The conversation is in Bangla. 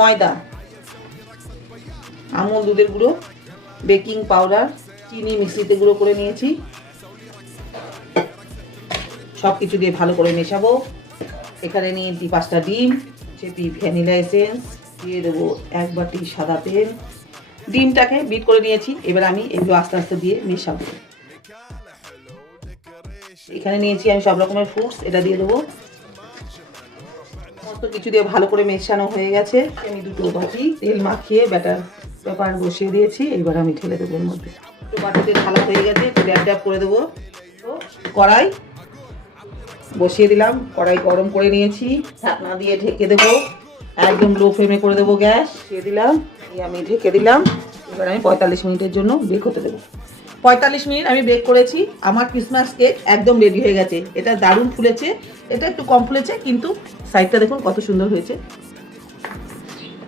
ময়দা, আমুল দুধের গুঁড়ো, বেকিং পাউডার, চিনি মিশ্রিতে গুঁড়ো করে নিয়েছি। সব কিছু দিয়ে ভালো করে মেশাবো। এখানে নিয়েছি 5টা ডিম, চেপি ভ্যানিলা এসেন্স দিয়ে দেবো, 1 বাটি সাদা তেল। ডিমটাকে বিট করে নিয়েছি। এবার আমি এগুলো আস্তে আস্তে দিয়ে মেশাবো। এখানে নিয়েছি আমি সব রকমের ফ্রুটস, এটা দিয়ে দেবো। সমস্ত কিছু দিয়ে ভালো করে মেশানো হয়ে গেছে। আমি 2টো বাটি তেল মাখিয়ে ব্যাটার পেপার বসিয়ে দিয়েছি। এবার আমি ঢেলে দেবো এর মধ্যে। 2 বাটিতে ঢালা হয়ে গেছে, ড্যাব ড্যাব করে দেবো। তো কড়াই বসিয়ে দিলাম, কড়াই গরম করে নিয়েছি, ঢাকনা দিয়ে ঢেকে দেবো। একদম লো ফ্লেমে করে দেবো গ্যাস। দিয়ে দিলাম, আমি ঢেকে দিলাম। এবার আমি 45 মিনিটের জন্য বেক হতে দেবো। 45 মিনিট আমি বেক করেছি। আমার ক্রিসমাস কেক একদম রেডি হয়ে গেছে। এটা দারুণ ফুলেছে, এটা একটু কম ফুলেছে, কিন্তু সাইডটা দেখুন কত সুন্দর হয়েছে।